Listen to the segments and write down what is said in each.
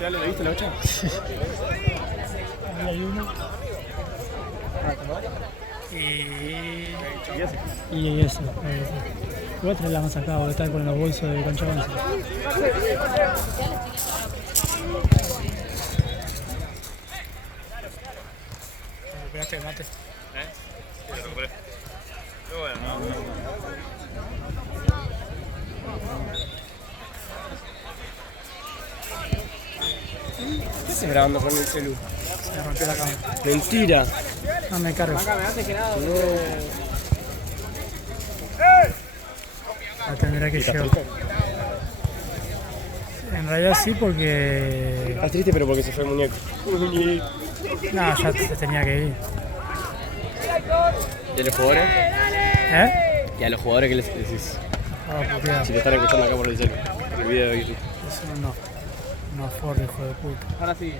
¿Ya le viste la 8? Sí. Ahí hay uno. Y eso. Igual te la hemos sacado, porque está con los bolsos de Concha Once. ¿Recuperaste el mate? Sí, lo recuperé. Qué bueno, ¿no? ¿Qué haces grabando con el celu? Se me rompió la cámara. Mentira. No me cargo. La tendré que llevar. En realidad sí, porque... Estás triste, pero porque se fue el muñeco. No, ya se tenía que ir. ¿Y a los jugadores? ¿Eh? ¿Y a los jugadores qué les decís? Oh, puteada. Si te están escuchando acá por el celu, por el video de YouTube. Eso no. No forro, hijo de puta. Ahora sí.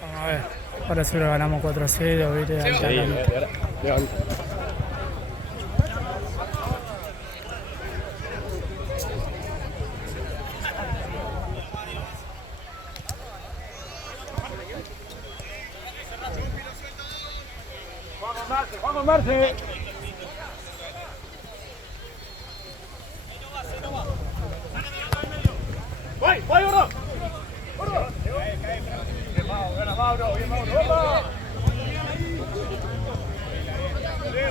Vamos a ver. Ahora seguro ganamos 4-0, ¿viste? Ahí está la lista. Levanta. ¡Vamos, Marce! ¡Voy, Oro! Bien, Mauro, bien, Mauro. ¡Opa! Volvé.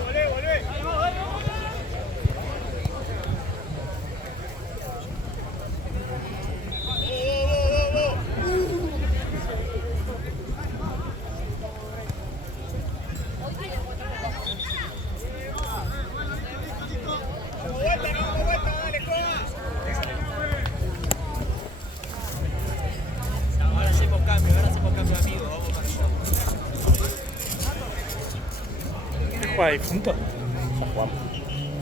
¿Juega difunto?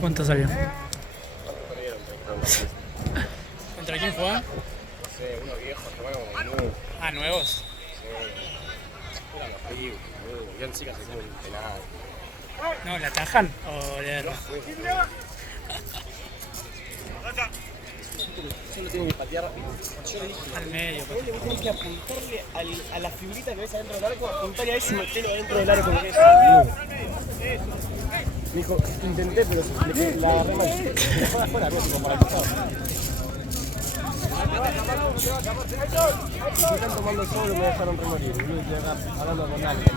¿Cuánto salió? ¿Contra quién juega? No sé, unos viejos que juegan como nuevos. Ah, nuevos. Eran los pibes, boludo. Yo en sí casi como un penal. No, ¿la atajan o le erran? Yo lo tengo que patear. Yo le dije, Al medio. vos tenés que apuntarle a la figurita que ves adentro del arco, apuntarle a eso y meterlo adentro del arco. Me dijo, intenté, pero la agarré mal. Me fue afuera, no, como para el costado. Si están tomando solo, me dejaron remorir. Yo estoy acá hablando con alguien.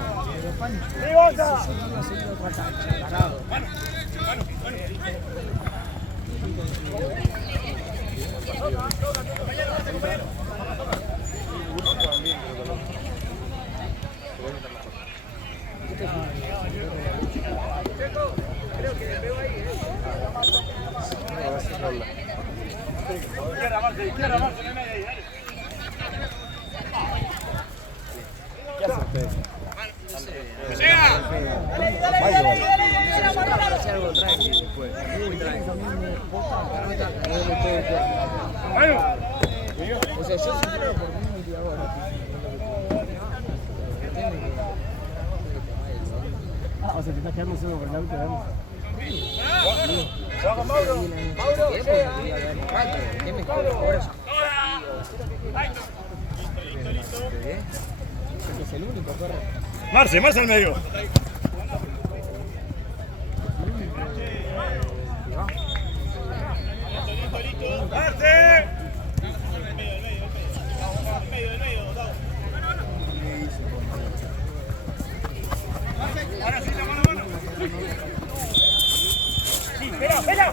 Creo que le pegó ahí, Izquierda, Marce, en el medio ahí, dale. ¿Qué hace usted? O sea, yo siempre por mí y ahora. Ah, o sea, te estás quedando solo por el auto, vamos. ¡Vamos, Mauro! ¡Mauro! ¿Qué me cobra por eso? Listo. Es el único, corre. Marce al medio. Listo. ¡Marce! Ahora sí, la mano. Sí, espera.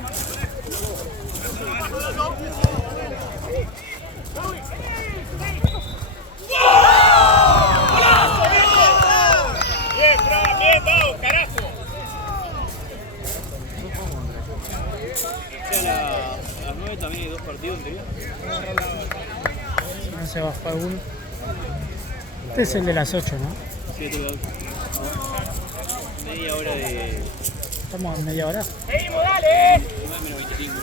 Bien, vamos, carajo. A las 9 también hay 2 partidos en teoría. Si no se bajó alguno. Este es el de las 8, ¿no? Media hora de... Estamos a media hora. ¡Seguimos, dale! Menos 25.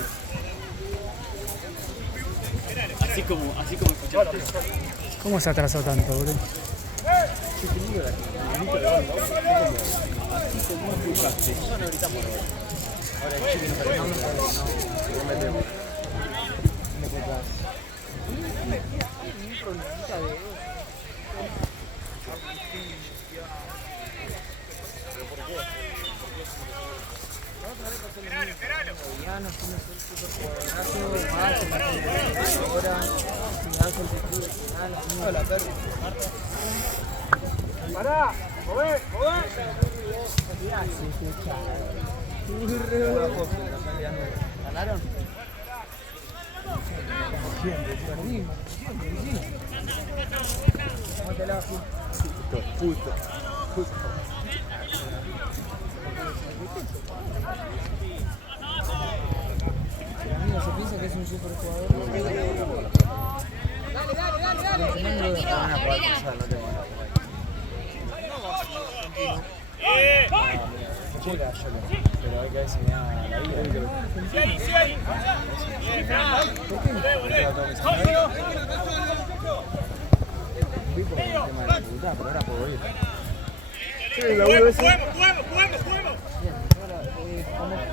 Así como escuchaste. ¿Cómo se atrasó tanto, bro? ¡Pará! ¡Joder! ¿Ganaron? Justo. Amigo, se piensa que es un super jugador. Pero hay que enseñar la vida.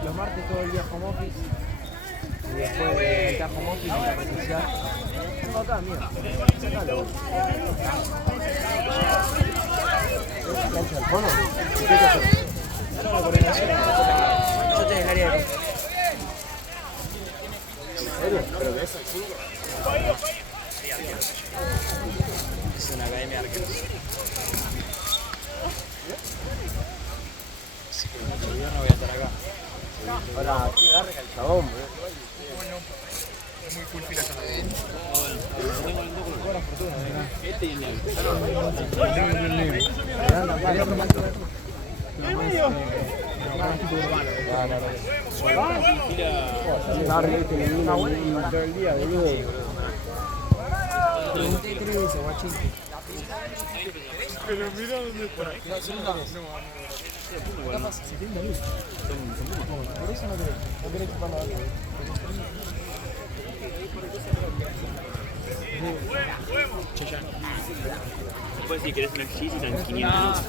Los martes todo el día home office. Y después de estar home office y la presencial. Tengo acá, mira. Sácalo. ¿Cancha del fondo? ¿Y qué cosa? La coordinación. Yo estoy en el área de... ¿En serio? ¿Pero que es el 5? Es una academia de arqueros. Yo no voy a estar acá. Ahora, ¿qué agarre el chabón, bro? Es muy full fila esa Este y el negro. Todo el día, boludo. Pregunté 3 veces, guachín. Pero mira dónde está. Por eso no querés chupar nada. Después si querés una cheese y tan 500.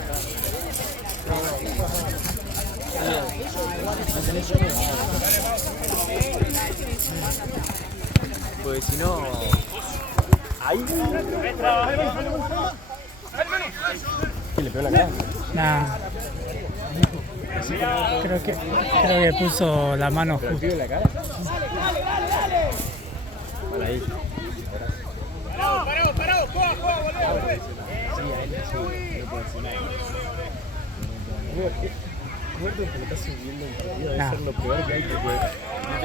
Pues si no... Ahí. ¿Qué le pegó la cara? Nah. Creo que puso la mano ¿Pero le justo. pegó la cara? Vale, ahí. Parado, juega, boludo. Sí, a él sí, no puedo decir nada. Amigo, muerto que le estás subiendo un partido debe ser lo peor que hay que jugar.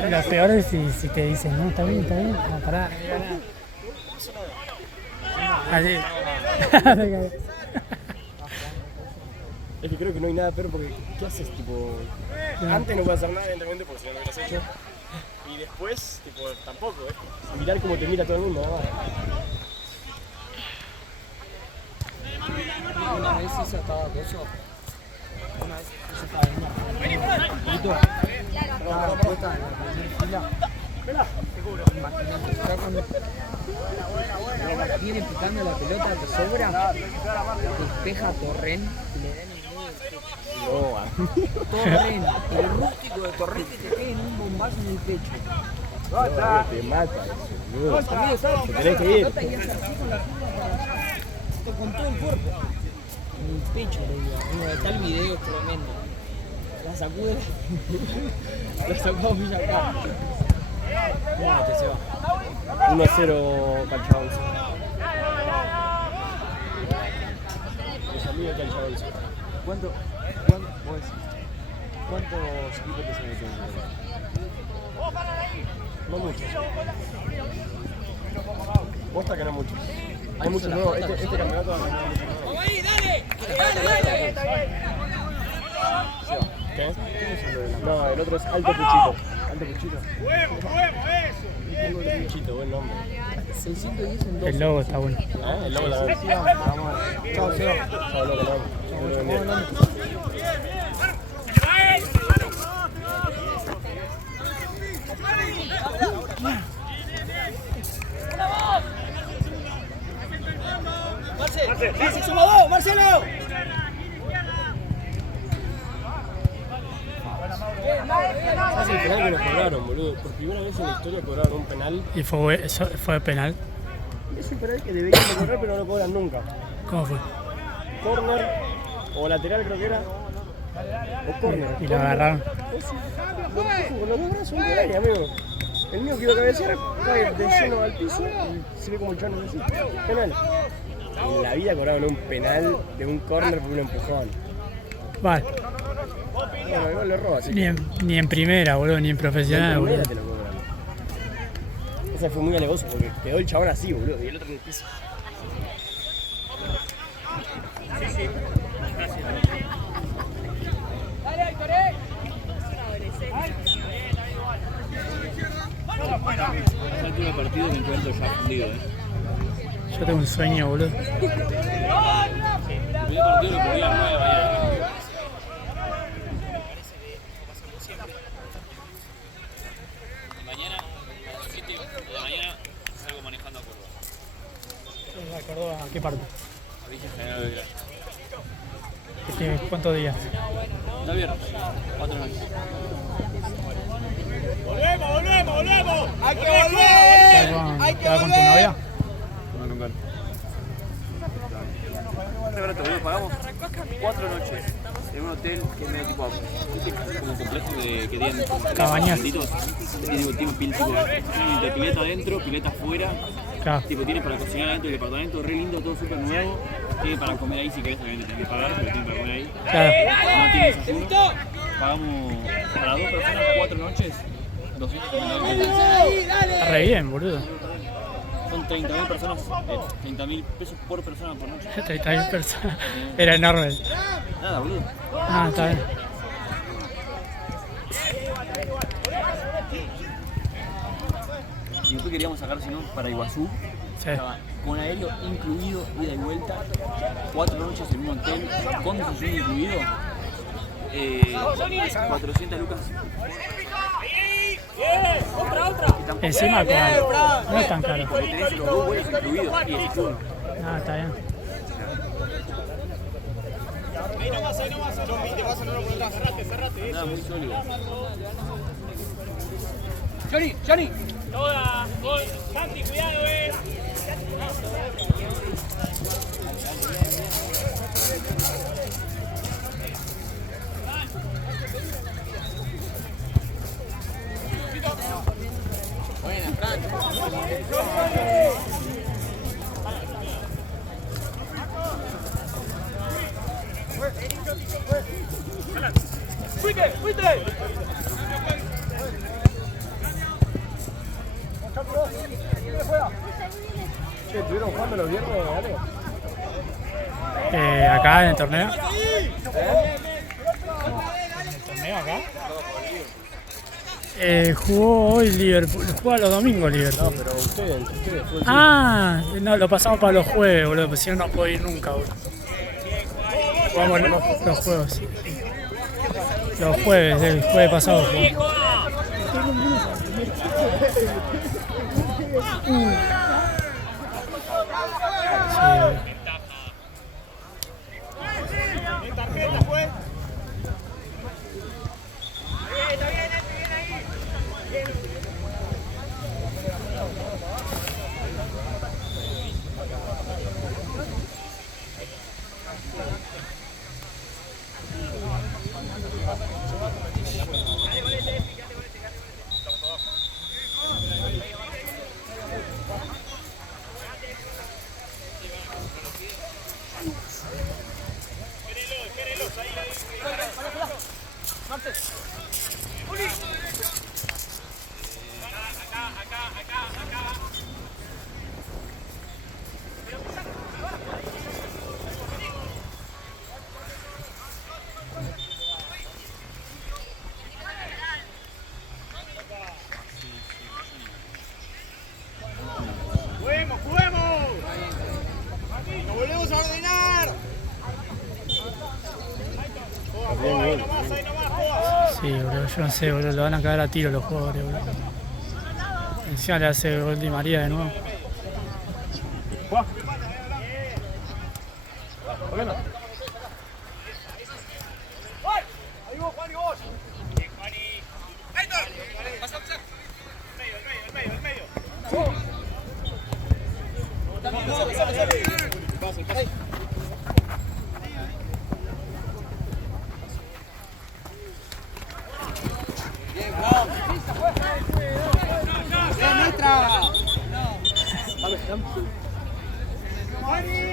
Lo peor es si te dicen, no, está bien, no, pará. Así. Es que creo que no hay nada peor porque ¿qué haces? Tipo, antes no puedes hacer nada evidentemente porque si no lo hubieras hecho. Y después, tipo, tampoco, mirar cómo te mira todo el mundo, nada más. Una vez hizo estaba acoso. Una vez hizo estaba estaba puesta en la primera fila. Imagínate, ya cuando viene picando la pelota que sobra, despeja Torrent y le da en el medio del pecho. Torrent, el rústico de Torrent que te pega en un bombazo en el pecho. Te mata eso, boludo. Amigo, estaba Te tenés que ir. y hace así con la pierna para allá, con todo el cuerpo. En el pecho, le digo. Amigo, está el video, es tremendo. La sacude, la sacó a Villa acá. Muévete, se va. 1-0 Cancha 11. Los amigos de Cancha 11. ¿Cuántos equipos te se meten en No muchos. Posta que no muchos. Hay muchos nuevos. Este campeonato hay muchos nuevos. ¿Qué? No, el otro es Alto Puchito. Alto Puchito. Alto Puchito, buen nombre. 610 en 2. El logo está bueno. ¿Ah? El lobo también. Chao, Seba. Chao, loco, loco. ¡Marce, suma 2, Marcelo! ¿Sabes el penal que nos cobraron, boludo? Por primera vez en la historia cobraron un penal. ¿Y fue penal? Es un penal que deberían de cobrar, pero no lo cobran nunca. ¿Cómo fue? Corner o lateral creo que era. O corner. Y lo agarraron. Con los dos brazos un penal, amigo. El mío que iba a cabecear cae de lleno al piso y se ve como el chano así. Penal. En la vida cobraron un penal de un corner por un empujón. Vale. Bueno, igual le roba, así. Ni en primera, boludo, ni en profesional, En boludo. primera te lo cobran. Ese fue muy alevoso porque quedó el chabón así, boludo, y el otro en el piso. A esta altura del partido me encuentro ya fundido, Yo tengo un sueño, boludo. El primer partido lo cubrí a 9 de la mañana. Mañana, a las 7 de la mañana, salgo manejando a Córdoba. ¿A Córdoba a qué parte? A Villa General Belgrano. ¿Cuántos días? Está viernes, 4 noches. ¡Volvemos! ¡Hay que ¿Te vas con tu novia? No, nunca. Este barato, boludo, pagamos 4 noches en un hotel que es medio tipo, como complejo que tienen Cabañas. Tiene de pileta adentro, pileta afuera. Claro. Tipo, tiene para cocinar adentro del departamento, re lindo, todo súper nuevo. Tiene para comer ahí si querés, obviamente tenés que pagar, pero tiene para comer ahí. Claro. No tiene desayuno. Pagamos para 2 personas 4 noches, 299 Está re bien, boludo. Son 30.000 personas, 30.000 pesos por persona por noche. 30.000 personas. Era enorme. Nada, boludo. Ah, está bien. Y después queríamos sacar, si no, para Iguazú. Sí. Estaba con aéreo incluido, ida y vuelta, 4 noches en un hotel, con desayuno incluido, 400 lucas. Encima, no es tan caro. Porque tenés los 2 vuelos incluidos y el uno. Ah, está bien. Nada, muy sólido. ¡Johnny! Toda, gol, Santi, cuidado, ¡Fuiste! Che, ¿estuvieron jugando los viernes, Ale? Acá en el torneo. ¿En el torneo acá? Jugó hoy Liverpool, juega los domingos Liverpool. No, pero ustedes fue el Ah, no, lo pasamos para los jueves, boludo, pues si no, no puedo ir nunca, boludo. Jugamos los juegos. Los jueves, el jueves pasado jugamos. Sí. Sí, boludo, yo no sé, boludo, lo van a cagar a tiro los jugadores, boludo. Encima le hace gol Di María de nuevo. ¿Por qué no?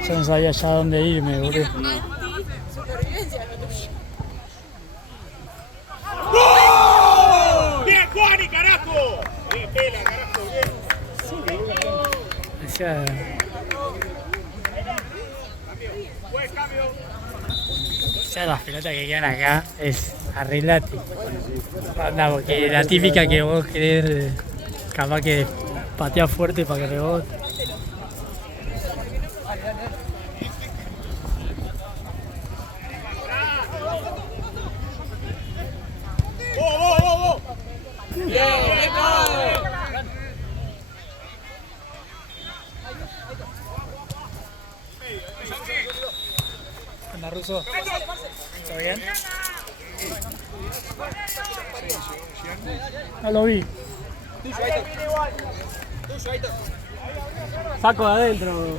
Yo no sabía ya dónde irme, boludo. ¡Bien, Juani, carajo! ¡Bien, pela, carajo! ¡Bien! Decía, Buen cambio. las pelotas que quedan acá es arreglate. Anda, porque la típica que vos querés, capaz que patea fuerte para que rebote. ¡Vos! Anda, Russo. ¿Todo bien? No lo vi. Saco de adentro.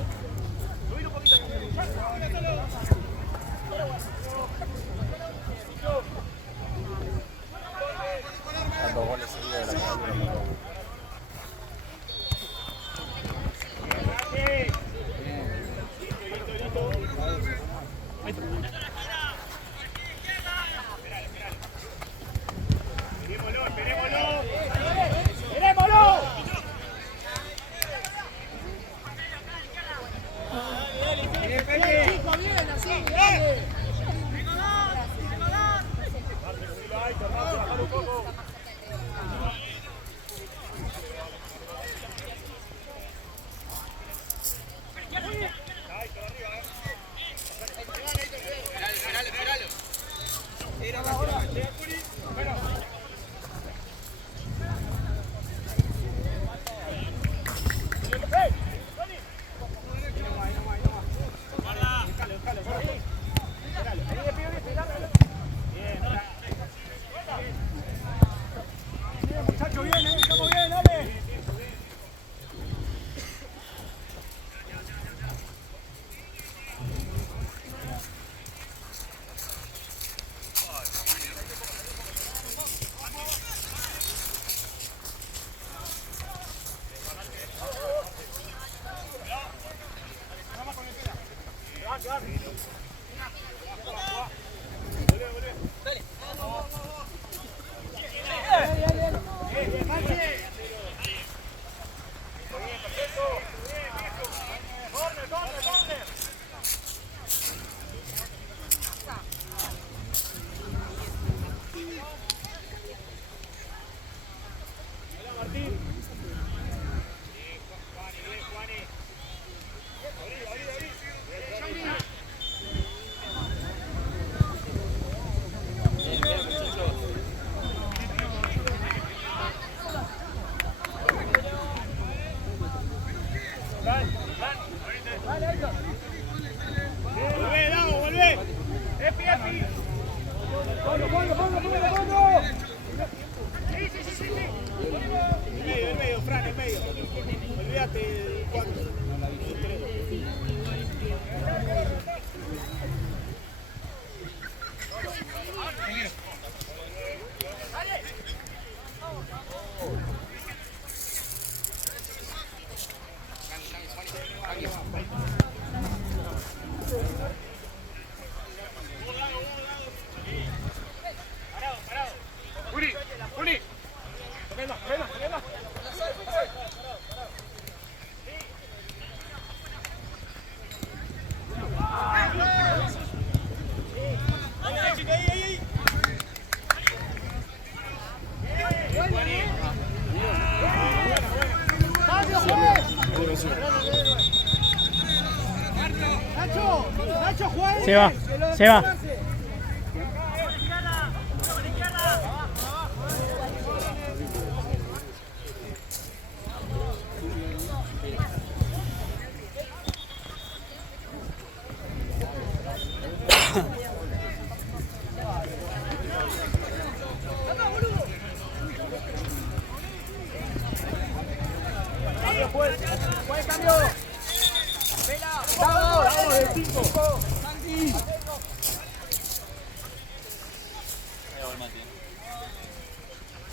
Volvé. Epi. Fondo. Sí. El medio, Fran, el medio. Olvídate cuánto. Uli. Ven más. Ahí. Nacho, Juan. Se va. Izquierda.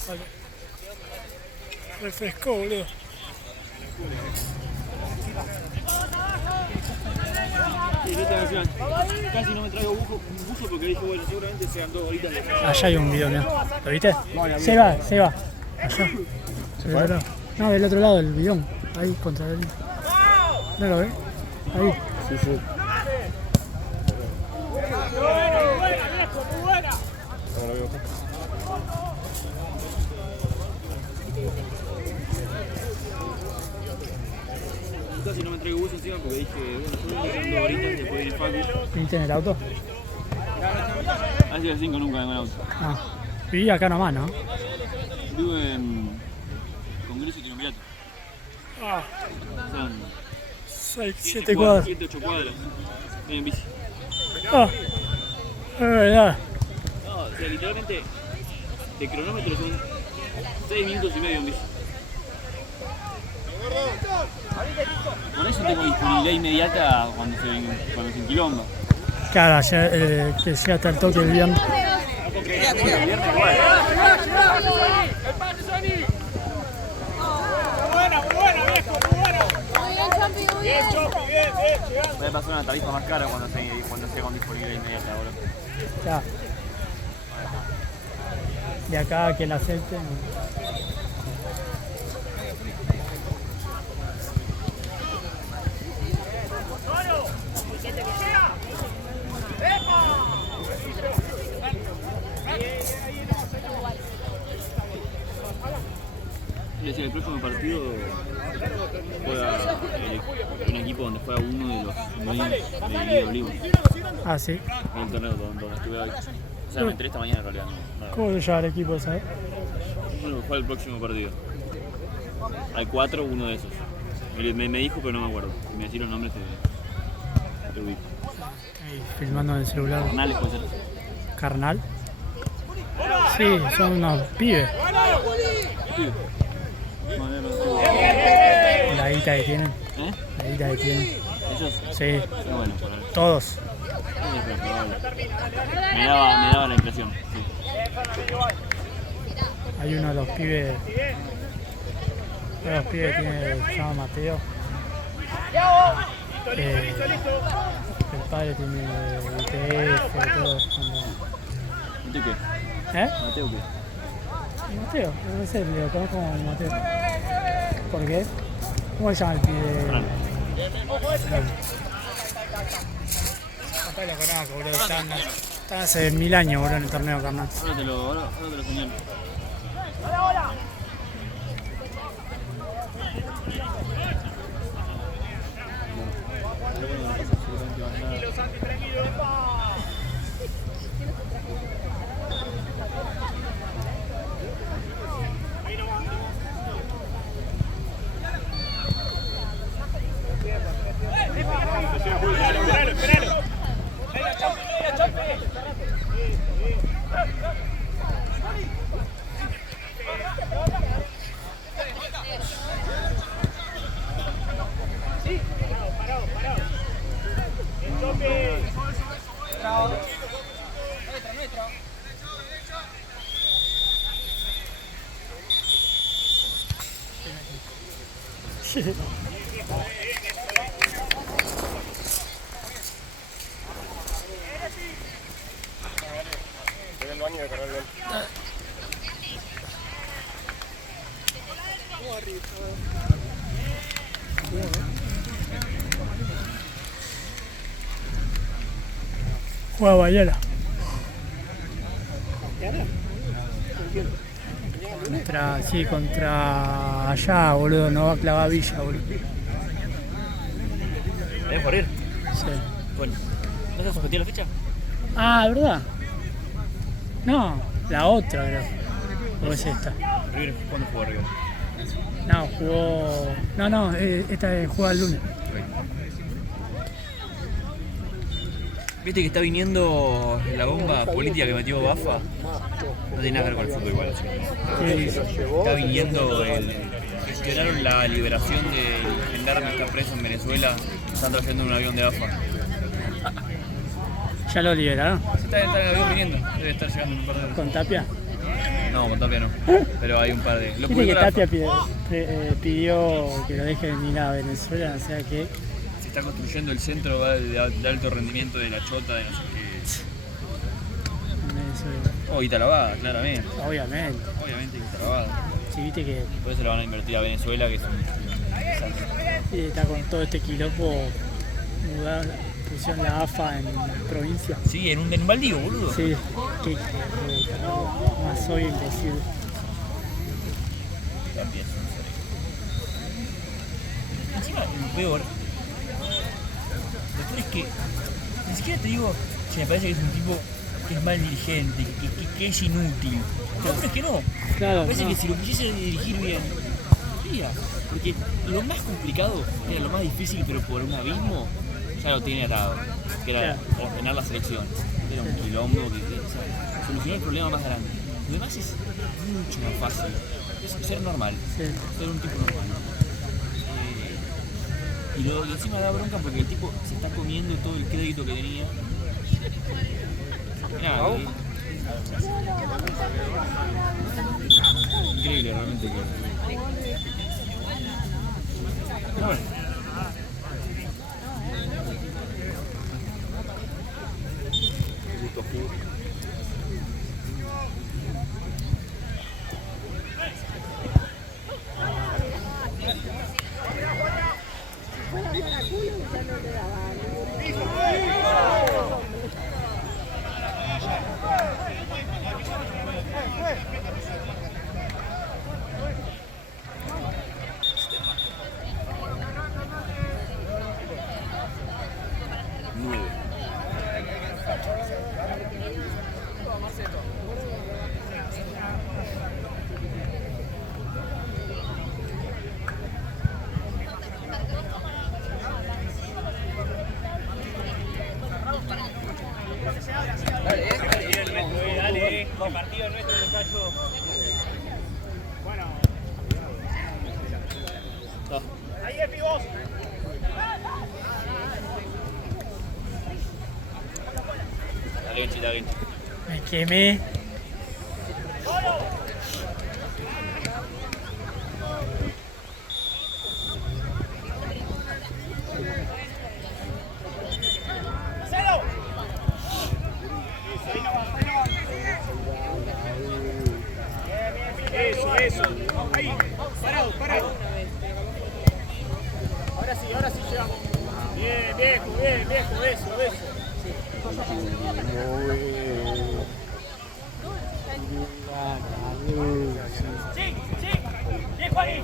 Vale. Refrescó, boludo. Y yo te decía, casi no me traigo buzo porque dije, bueno, seguramente sean 2 horitas. Allá hay un video, mira. ¿Lo viste? Se va. Allá. Sobre el otro lado. No, del otro lado del bidón. Ahí, contra el... ¿No lo ves? Ahí. Sí, sí. No lo veo. Casi no me traigo buzo encima porque dije, bueno, seguramente sean 2 horitas y después viene Facu. ¿Viniste en el auto? Hace las 5 nunca vengo en auto. Ah. Viví acá nomás, ¿no? Vivo en Congreso y Triunvirato. Ah. Son 6, 7 cuadras. 7, 8 cuadras. Ven en bici. Ah. Es verdad. No, o sea, literalmente, de cronómetro son 6 minutos y medio en bici. Por eso tengo disponibilidad inmediata cuando se enquilomba. Claro, ayer que llega hasta el toque el viernes. Voy a pasar una tarifa más cara cuando sea con disponibilidad inmediata ahora. Ya. De acá a que la acepten. Y decía, el próximo partido juega un equipo donde juega uno de los dueños de Liga Olivo. Ah, sí. En el torneo donde estuve hoy. O sea, me enteré esta mañana en realidad. No. ¿Cómo se llama el equipo, sabes? Bueno, juega el próximo partido. Hay 4, uno de esos. Me dijo, pero no me acuerdo. Si me decís los nombres, te ubico. Ahí, filmando en el celular. Canales puede ser. ¿Carnal? Sí, son unos pibes. Sí. La guita que tienen. ¿Eh? La guita que tienen. ¿Ellos? Sí, Pero bueno, por ahí. todos. Sí, pero probable. Me daba la impresión. Sí. Hay uno de los pibes. Uno de los pibes que tiene, se llama Mateo. El padre tiene IPF, todo. ¿Mateo qué? ¿Eh? ¿Mateo qué? Mateo, no sé, lo conozco como Mateo. ¿Por qué? ¿Cómo se llama el pibe? Fran. Capaz lo conozco, boludo. Están hace 1000 años, boludo, en el torneo carnal. Ahora te lo señalo. Estoy en el baño de correr bien. Juega Bayela. Contra allá, boludo, no va a clavar Villa, boludo. ¿Debes morir? Sí. Bueno, ¿no se suspendió la fecha? Ah, ¿verdad? No, la otra, creo. ¿O es esta? River, ¿cuándo jugó River? No, jugó... No, esta juega el lunes. Viste que está viniendo la bomba política que metió Bafa. No tiene nada que ver con el fútbol igual, así. Está viniendo gestionaron la liberación del gendarme que está preso en Venezuela. Están trayendo un avión de Bafa. ¿Ya lo liberaron? Está el avión viniendo. Debe estar llegando en un par de horas. ¿Con Tapia? No, con Tapia no. Pero hay un par de. Lo Viste que publicó la Tapia AFA. pidió que lo dejen venir a Venezuela, o sea que... Se está construyendo el centro de alto rendimiento de la Chota, de no sé qué. Venezuela. Oh, Italavada, claramente. Obviamente. Obviamente Italavada. Sí, viste que Por eso lo van a invertir a Venezuela, que es un está con todo este quilombo, pusieron la AFA en provincia. Sí, en un baldío, boludo. Sí, que más hoy imposible. También. Encima, lo peor es que ni siquiera te digo si me parece que es un tipo que es mal dirigente, que es inútil. Lo peor es que no. Claro, Me parece no. que si lo quisiese dirigir bien, sería. Porque lo más complicado era lo más difícil, pero por un abismo ya lo tiene atado. Que era ordenar la selección. Era un quilombo que solucionar el problema más grande. Lo demás es mucho más fácil. Es ser normal. Sí. Ser un tipo normal. Y encima da bronca porque el tipo se está comiendo todo el crédito que tenía. Mirá, increíble realmente que. Pero bueno. Partido nuestro, muchacho. Bueno. Ahí es vos. Dale, Genchi, dale, Genchi. Me quemé. Eso. Ahí. Parado. Ahora sí llegamos. Bien, viejo, eso. Sí, bien, Juaní.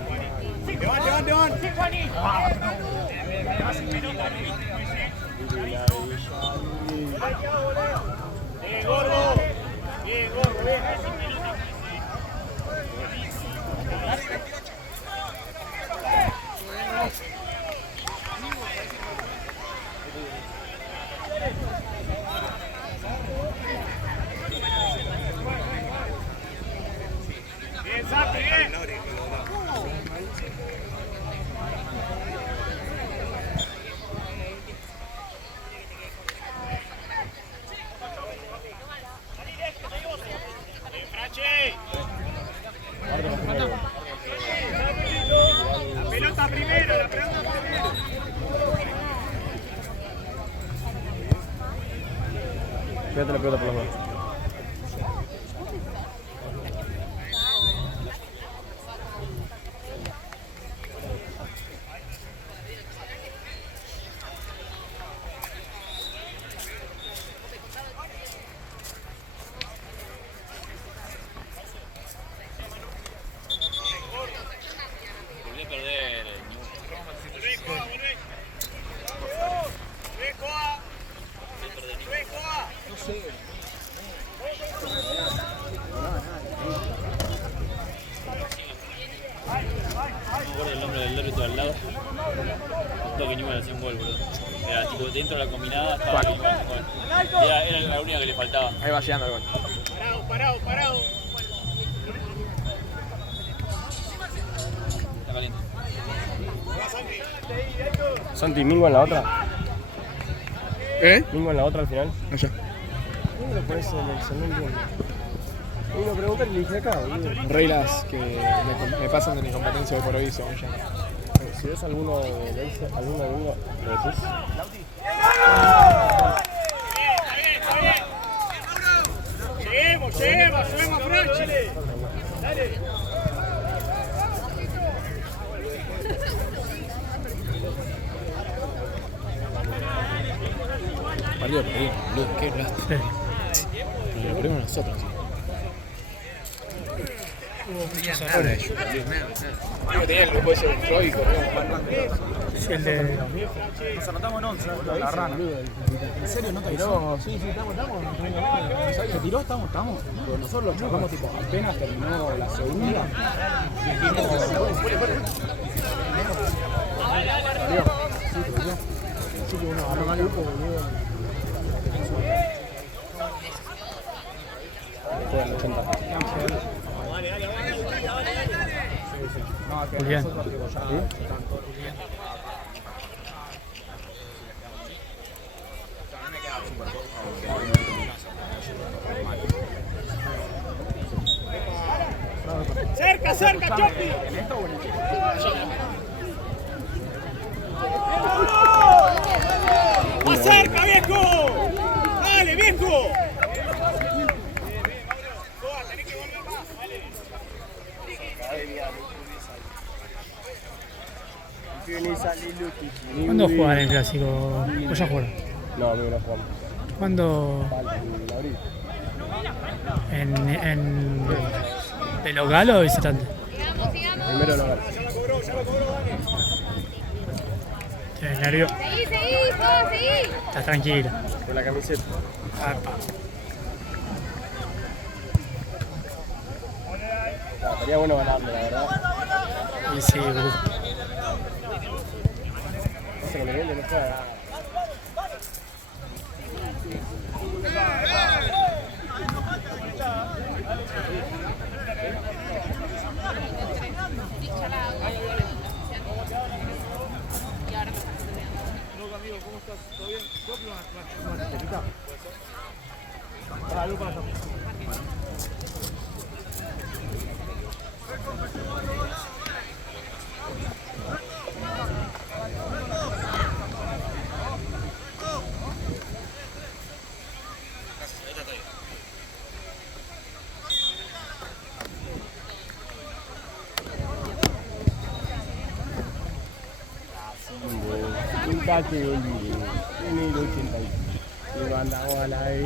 Sí, Juan. Sí, Juaní. Casi pelota, Bien, gordo. Bien. Bien, Santi, bien. Bien, Frachi. La pelota primero. Fíjate la pelota por las manos. Volví a perder. No me acuerdo el nombre del árbitro al lado. Esto que Newell hacía un gol, boludo. Era tipo, dentro de la combinada estaba bien igual. Era la única que le faltaba. Ahí va llegando el gol. Parado. Está caliente. Santi, ¿Mingo en la otra? ¿Eh? ¿Mingo en la otra al final? No sé. ¿Cómo lo pones en el segundo? Y lo pregunté y le dije acá, boludo. Reglas que me pasan de mi competencia hoy por hoy, según yo. Si ves alguno de alguno, ¿lo decís? Lleguemos, Franchi. Dale. Partido perdimos, boludo, qué lástima. Sí. Pero lo perdimos nosotros. Muchos errores. Digo, tenía el grupo ese eufórico, Sí, el de. Nos anotamos en 11, boludo, la rana. ¿En serio no te avisó? Sí, estamos. ¿Se tiró? Estamos. Pero nosotros lo charlamos, tipo, apenas terminó la segunda. Sí, que uno agarró mal el grupo, boludo. Fue en el 80. No, que Julián. nosotros, tipo, ya tanto. Cerca, Chopi. ¿En esto o en el Más cerca, viejo. Dale, viejo. ¿Cuándo juegan el clásico? ¿O ya jugaron? No, amigo, no jugamos. ¿Cuándo? En abril. ¿En de local o de visitante? Primero no ganas. ¿Tienes nervio? Seguí. Estás tranquilo. Con la camiseta. No, estaría bueno ganarle, la verdad. Y sí, boludo. No sé, con el Vélez no juega nada. Nunca te olvidé, en el 80 te mandamos a la E,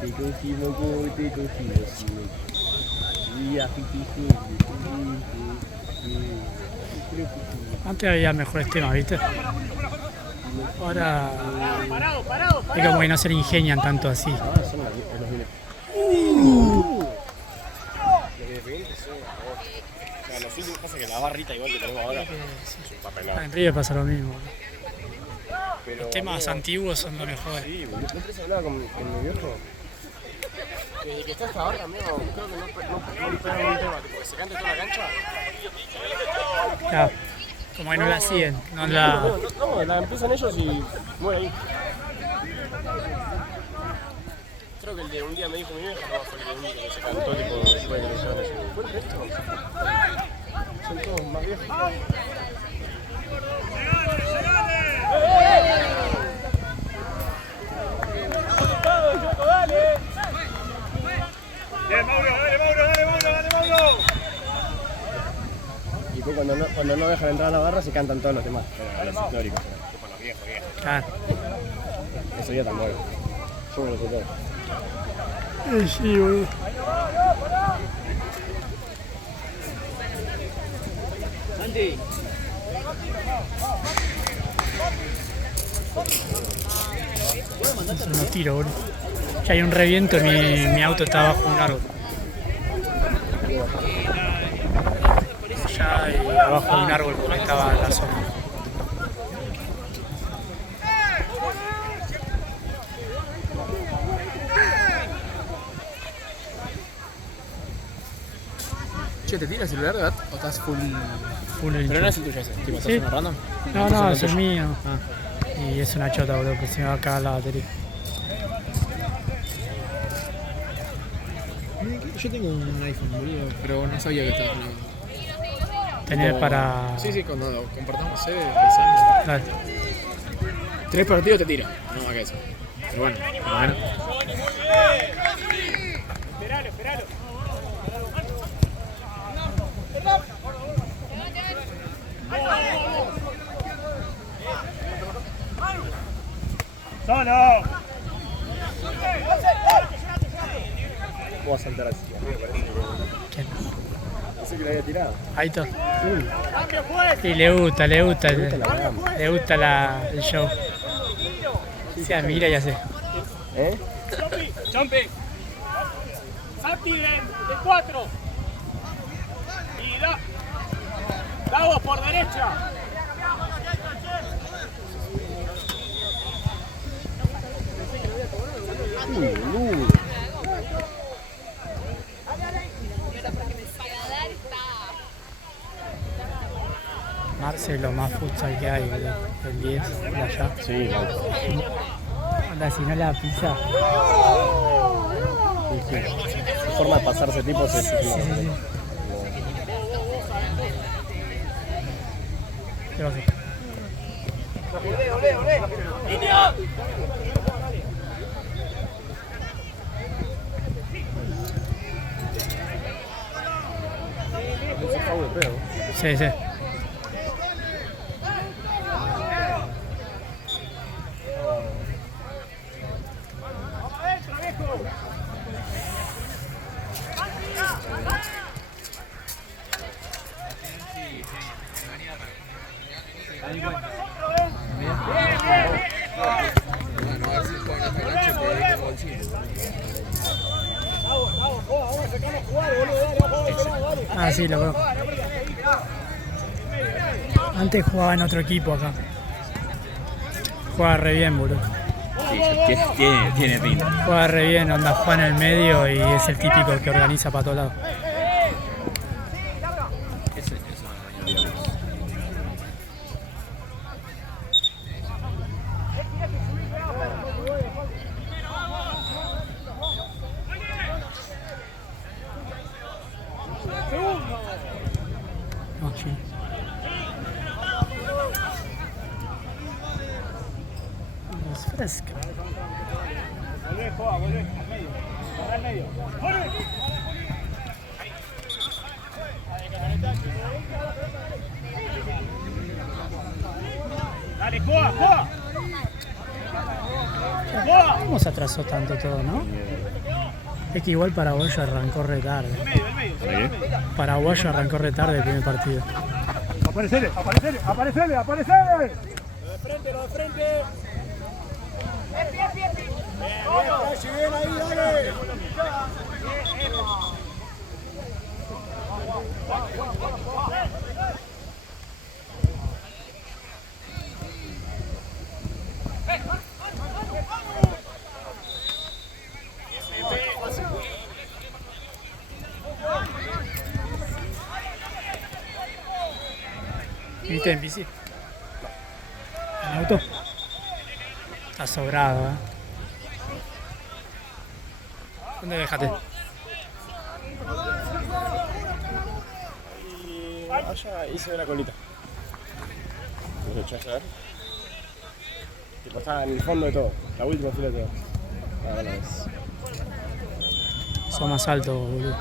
te cogimos como te cogimos siempre. Y así Antes había mejores temas, ¿viste? Ahora Parado. es como que no se le ingenian tanto así. Ah, son los miles. Los últimos pasa que la barrita igual que tenemos ahora es un papelado. En River pasa lo mismo. Pero, Los temas amigo, antiguos son los mejores. Sí, boludo. ¿No te hablaba con mi viejo? Que desde que está esta barra, amigo, creo que no pegan un tema, tipo que se cante toda la cancha. Claro, como que no la siguen, no la... No, la empiezan ellos y muere ahí. Creo que el de un día me dijo mi vieja, no fue el de un día que se cantó tipo después de que le hicieron eso. ¿Cuál es esto? Son todos más viejos. Bien, Mauro. Y después cuando no dejan entrar a la barra se cantan todos los temas, los históricos. Con los viejos. Claro. Ese día tan bueno. Yo me lo sé todo. Sí, boludo. Santi. No tiro, boludo. Ya hay un reviento y mi auto está bajo un árbol. Ya hay abajo de un árbol porque estaba en la zona. Che, ¿te tira el celular, Gat? ¿O estás full? Full Pero no hincha. es el tuyo ese, tipo, ¿estás Sí. uno random? No, no, es el tuyo. mío. Ah. Y es una chota, boludo, que se me va a cagar la batería. Yo tengo un iPhone, boludo, pero no sabía que estaba con Tener para... Sí, cuando compartamos sede, avisamos. Dale. 3 partidos te tira, no más que eso. Pero bueno, bueno. Esperalo. ¡Solo! ¿Cómo va a saltar así? A mí me parece ¿Quién? que... Pensé que la había tirado. Aito. Sí. Sí, le gusta el show. Se mira y hace. ¿Eh? Jumping. Santi de 4. Y Davos por derecha. Boludo. Marcelo, más futsal que hay, boludo. El 10 de allá. Sí, Anda, si no la pisa. Su forma de pasarse tipos es... ¿Qué va a hacer? Es foul de pedo. Sí, sí. Bueno, a ver si juegan esta cancha que hay como bolsillo. Ah, sí, lo veo. Antes jugaba en otro equipo acá. Juega re bien, boludo. Sí, tiene pinta. Juega re bien, onda, juega en el medio y es el típico que organiza para todos lados. Eso me imagino. No, sí. Es fresca. Volvé. Al medio. Dale, juega. ¿Cómo se atrasó tanto todo, no? Es que igual Paraguayo arrancó re tarde. Paraguayo arrancó re tarde el primer partido. Aparecele. Lo de frente. Bien ahí, dale. ¿Viste en bici? ¿En auto? Está sobrado, ¿eh? ¿Dónde dejaste? Y allá hice la colita. ¿Lo echás a ver? Tipo, está en el fondo de todo. La última fila de todo. Ahora la ves. Son más altos, boludo.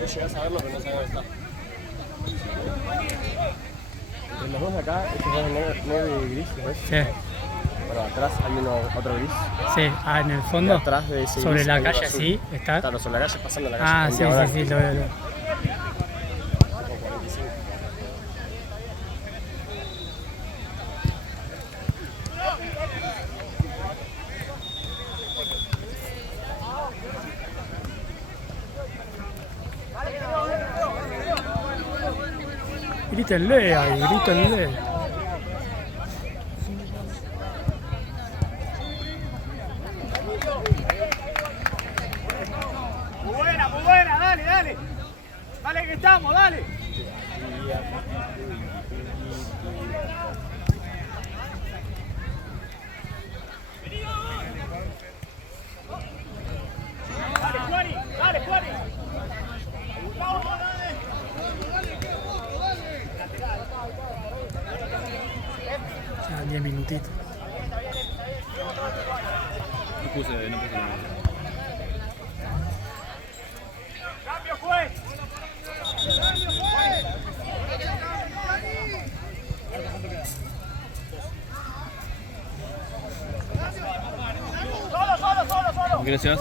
Vos llegás a verlo, pero no sabés dónde está. Entre los dos de acá, estos dos negro y gris, ¿ves? Sí, Bueno, atrás hay otro gris. sí. Ah, en el Y fondo. atrás de ese Sobre gris la hay uno calle azul. así, está. Claro, sobre la calle, pasando la calle. Ah, en sí, diagonal. sí, lo veo. Tipo 45. Grítenle ahí, grítenle. Muy buena, dale, dale. Dale que estamos, dale. Dale, Juani. Ya 10 minutitos. No puse el número. Cambio, juez. Solo. ¿Qué le llevas?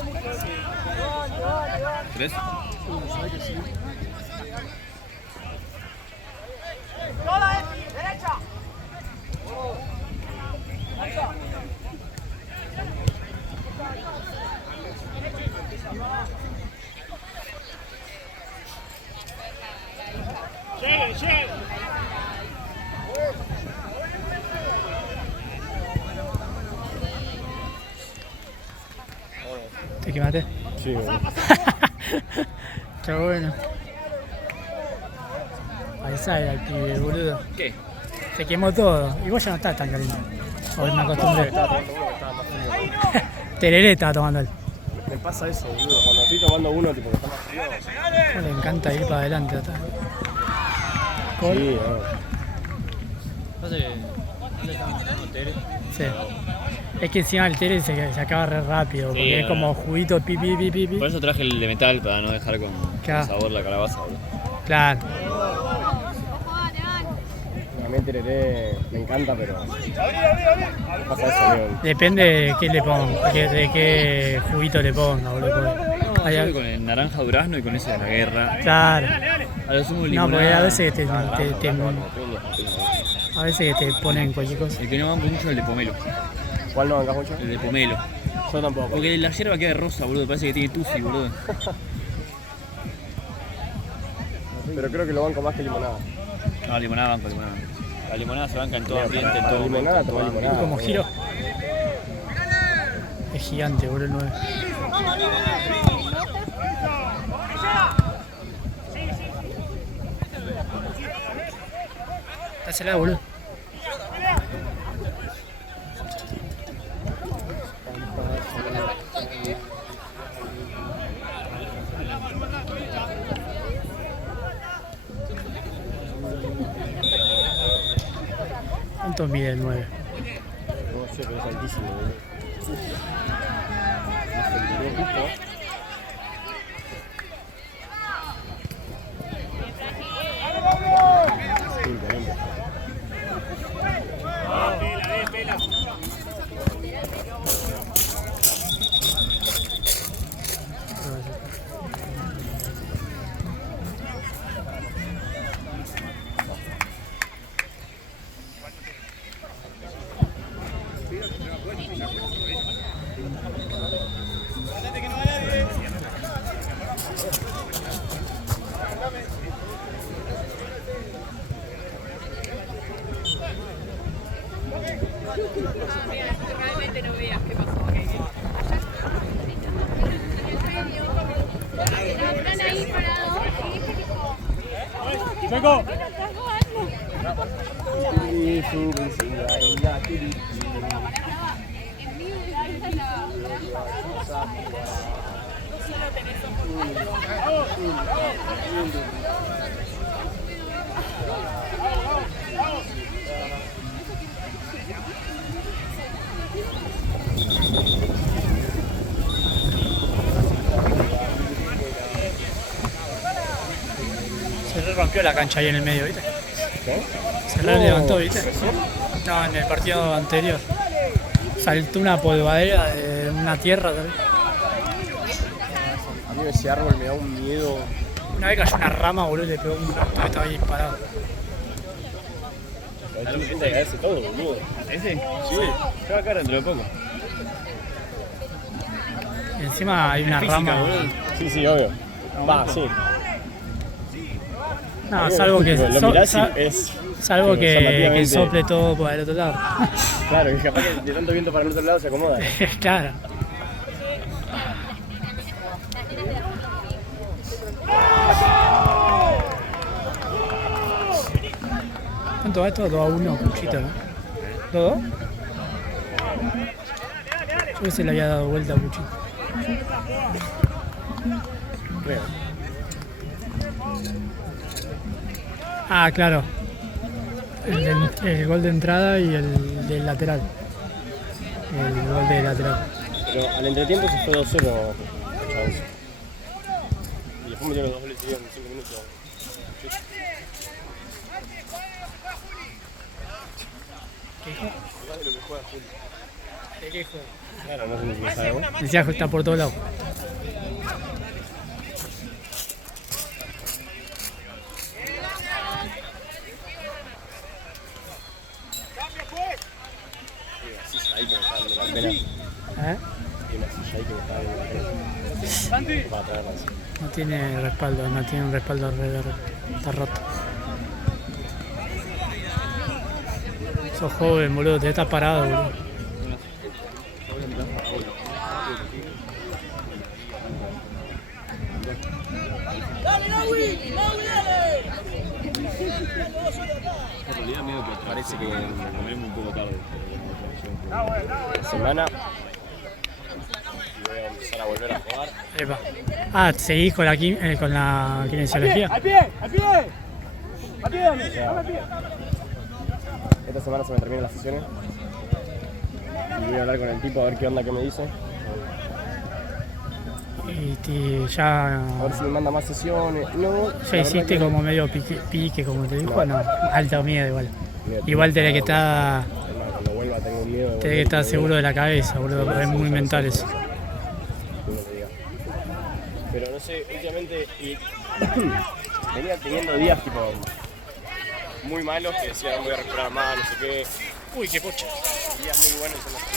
¿Tres? Toda Eti, derecha. Lleguen. ¿Te quemaste? Sí, boludo. Qué bueno. Ahí sale el pibe, boludo. ¿Qué? Se quemó todo. Y vos ya no estás tan caliente. Hoy me acostumbré. Estaba tomando uno que estaba más frío. Tereré estaba tomando él. Me pasa eso, boludo. Cuando estoy tomando uno, tipo, que está más frío. Le encanta ir para adelante. Gol. Sí, ¿Dónde estamos jugando Tere? Sí. Es que encima el Tere se acaba re rápido, porque Sí, es como juguito pi. Por eso traje el de metal para no dejar con Claro. sabor la calabaza, boludo. Claro. A mí el tereré me encanta, pero me pasa eso, amigo. Depende de qué le ponga, de qué juguito le ponga, boludo. Hay Yo con el naranja durazno y con ese de la guerra. Claro. A lo sumo No, limonada. porque a veces te A veces que te ponen cualquier cosa. El que no banco mucho es el de pomelo. ¿Cuál no bancas mucho? El de pomelo. Yo tampoco. Porque la hierba queda rosa, boludo. Parece que tiene tufi, boludo. Pero creo que lo banco más que limonada. No, limonada banco, limonada. La limonada se banca en todo ambiente, en La todo limonada, momento, en todo toma ámbito. limonada. Como giro. Es gigante, boludo, el 9. Dásela, boludo. ¿Cuánto mide el 9? No sé, pero es altísimo, boludo. Me justo. Imponente. Pela. Realmente no veas qué pasó. Están ahí parados y dije tipo... Seco. Se re rompió la cancha ahí en el medio, ¿viste? ¿Qué? Se re levantó, ¿viste? No, en el partido anterior. Saltó una polvadera de una tierra también. A mí ese árbol me da un miedo. Una vez cayó una rama, boludo, y le pegó un auto que estaba ahí disparado. Tiene pinta de caerse todo, boludo. ¿Ese? Sí. Se va a caer dentro de poco. Y encima hay una Física, rama. boludo. Sí, obvio. Va, sí. No, salvo que, Lo mirás y es... salvo que llamativamente- sople todo por el otro lado. Claro, que capaz que de tanto viento para el otro lado se acomoda. Claro. ¿Cuánto va esto? 2-1, Puchito, ¿no? ¿2-2? Yo que se le había dado vuelta a Puchito. Creo. Ah, claro. El gol de entrada y el del lateral. El gol de lateral. Pero al entretiempo se fue 2-0 Chavos. Y después metió los 2 goles seguidos en 5 minutos. ¿Qué dijo? Más de lo que juega Julio. ¿De qué juega? Claro, no sé ni quién sabe. Decía que está por todos lados. Hay una silla ahí que me está dando la pena. ¿Eh? Hay una silla ahí que me está dando la pena. Para traerla así. No tiene respaldo, no tiene un respaldo alrededor. Está roto. Sos joven, boludo, te estás parado, boludo. En realidad medio que parece que comemos un poco tarde. Semana. Y voy a empezar a volver a jugar. Epa. Ah, ¿seguís con la kinesiología? ¡Al pie! ¡Al pie! ¡Al pie, dale! O sea, ¡Dame al pie! esta semana se me terminan las sesiones. Y voy a hablar con el tipo a ver qué onda, qué me dice. Y ya, A ver si me manda más sesiones. No, la ya verdad hiciste que como medio pique, como te dijo, no, alto miedo igual. Miedo, Igual tenés que tengo estar, miedo. Además, cuando vuelva tengo miedo de tenés que volver, estar tengo seguro miedo. de la cabeza, boludo, porque es muy mental eso. Uno lo diga. Pero no sé, últimamente venía teniendo días tipo muy malos que decía no voy a recuperar más, no sé qué. Uy, qué pocha. Días muy buenos y son los que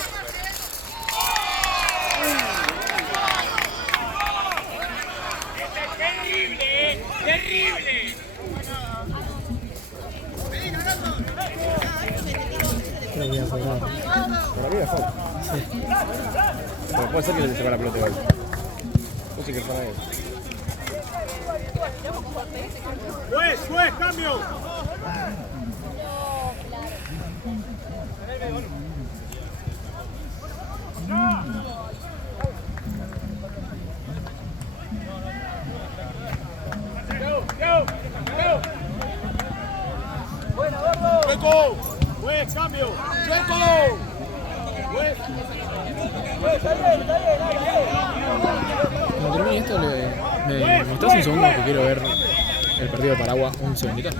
¡Terrible! ¡Terrible! Creo que voy a jugar. para mí mejor. Sí. Pero puede ser que se sepa la pelota igual. No sé qué pasa ahí. ¡Juez! ¡Cambio! ¡Chueco! ¡Juez, cambio! ¡Chueco! ¡Juez! Cuando termine esto, ¿me estás un segundo que quiero ver el partido de Paraguas? Un segundito.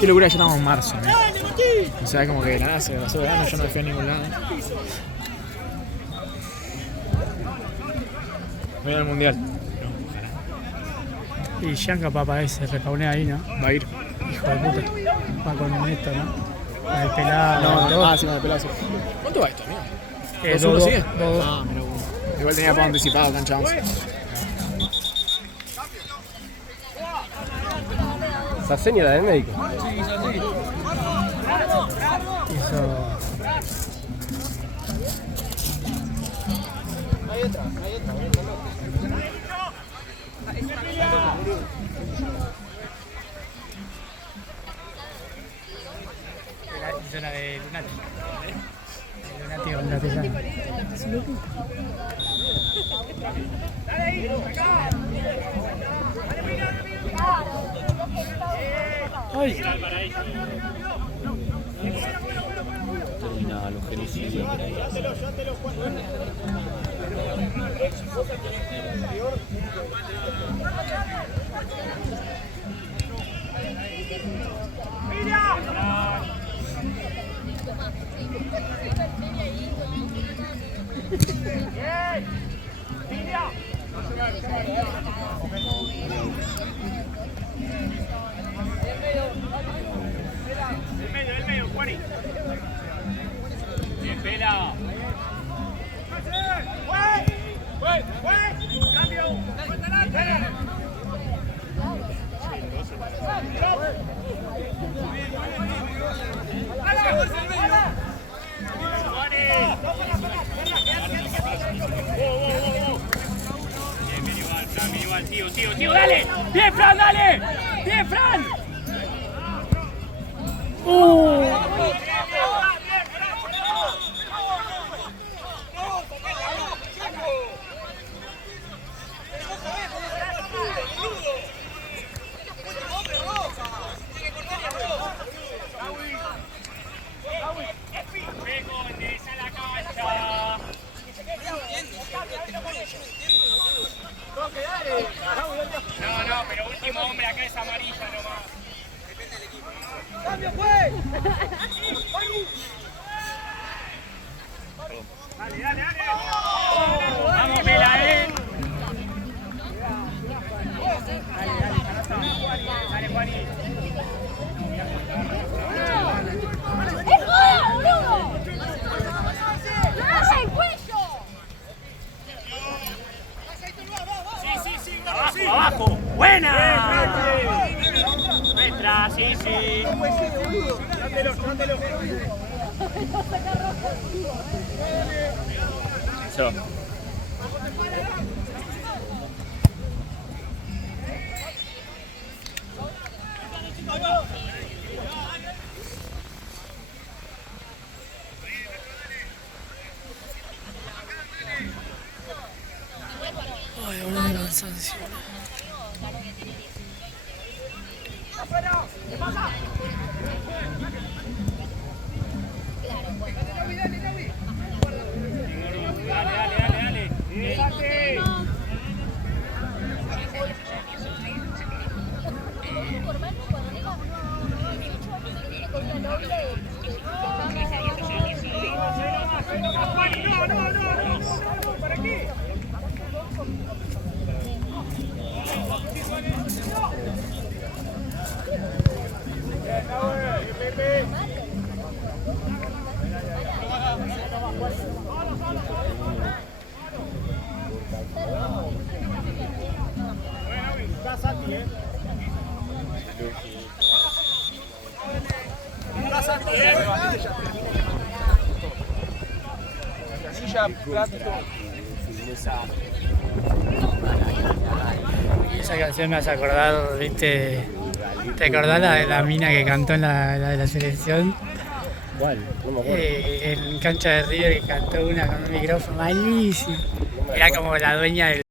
Qué locura, ya estamos en marzo, ¿no? O sea, es como que nada, se pasó verano, yo no me fui a ningún lado. Voy al mundial. Y Yanka papá ese repaunea ahí, ¿no? Va a ir. Hijo de puta. Va con esto, ¿no? Con el pelado. No, sí, con el pelado. Sí. ¿Cuánto va esto, amigo? ¿2-1 Dos, sigue? dos. Ah, mira, bueno. Igual tenía para anticipado, cancha 11. Sacenia, la del médico. Hizo. Hizo la de Lunati. Lunati con Lunati. ¡Ay! Termina los genocidios. Del medio, Juani. ¡Bien, Fran! No, pero último hombre acá es amarilla nomás. Depende del equipo. ¡Cambio, pues! Dale. Vamos, Mela, Dale, Juani. ¡Es joda, boludo! ¡No hagas el cuello! Sí, abajo. ¡Buena! Nuestra, sí. Dátelo. Eso. Ay, boludo, qué cansancio. Dale. Dale. No. ¿Para qué? Esa canción me hace acordar, ¿viste? ¿Te acordás la mina que cantó en la de la selección? ¿Cuál? No me acuerdo. En cancha de River, que cantó una con un micrófono malísimo. Era como la dueña del